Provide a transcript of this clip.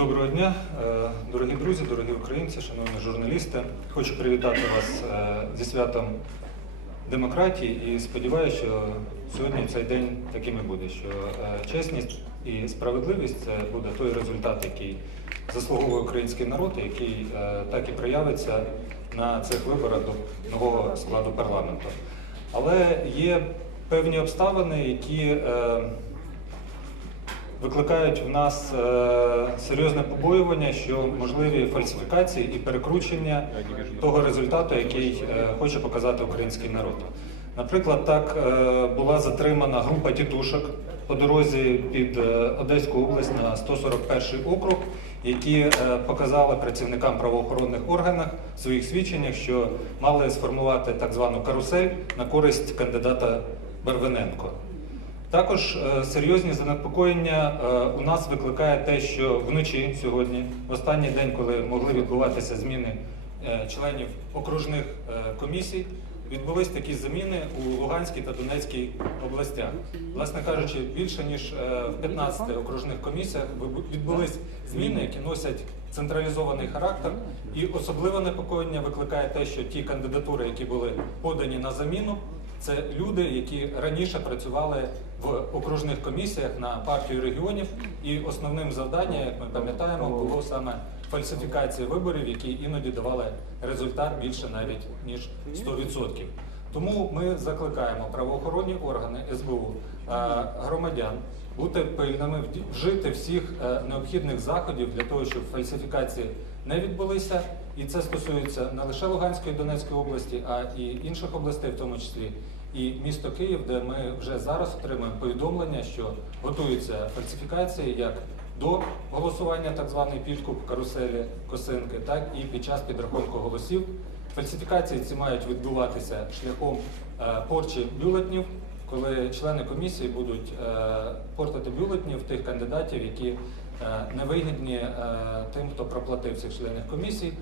Доброго дня, Е, дорогі друзі, дорогі українці, шановні журналісти. Хочу привітати вас е, зі святом демократії і сподіваюся, що сьогодні цей день таким і буде, що е, чесність і справедливість це буде той результат, який заслуговує український народ, який так і проявиться на цих виборах до нового складу парламенту. Але є певні обставини, які викликають в нас е, серйозне побоювання, що можливі фальсифікації і перекручення того результату, який е, хоче показати український народ. Наприклад, так е, була затримана група тітушок по дорозі під Одеську область на 141 округ, які показали працівникам правоохоронних органів в своїх свідченнях, що мали сформувати так звану карусель на користь кандидата Барвиненко. Також е, серйозні занепокоєння е, у нас викликає те, що вночі сьогодні, в останній день, коли могли відбуватися зміни е, членів окружних комісій, відбулись такі заміни у Луганській та Донецькій областях. Власне кажучи, більше ніж в 15 окружних комісіях відбулись зміни, які носять централізований характер. І особливе непокоєння викликає те, що ті кандидатури, які були подані на заміну, це люди, які раніше працювали в окружних комісіях на партію регіонів, і основним завданням, як ми пам'ятаємо, було саме фальсифікація виборів, які іноді давали результат більше навіть ніж 100%. Тому ми закликаємо правоохоронні органи СБУ, е, громадян бути пильними, вжити всіх е, необхідних заходів для того, щоб фальсифікації не відбулися. І це стосується не лише Луганської Донецької області, а і інших областей, в тому числі і місто Київ, де ми вже зараз отримуємо повідомлення, що готуються фальсифікації як до голосування, так званий підкуп каруселі косинки, так і під час підрахунку голосів. Фальсифікації ці мають відбуватися шляхом е, порчі бюлетнів, коли члени комісії будуть е, портити бюлетні в тих кандидатів, які е, невигідні тим, хто проплатив цих членів комісій.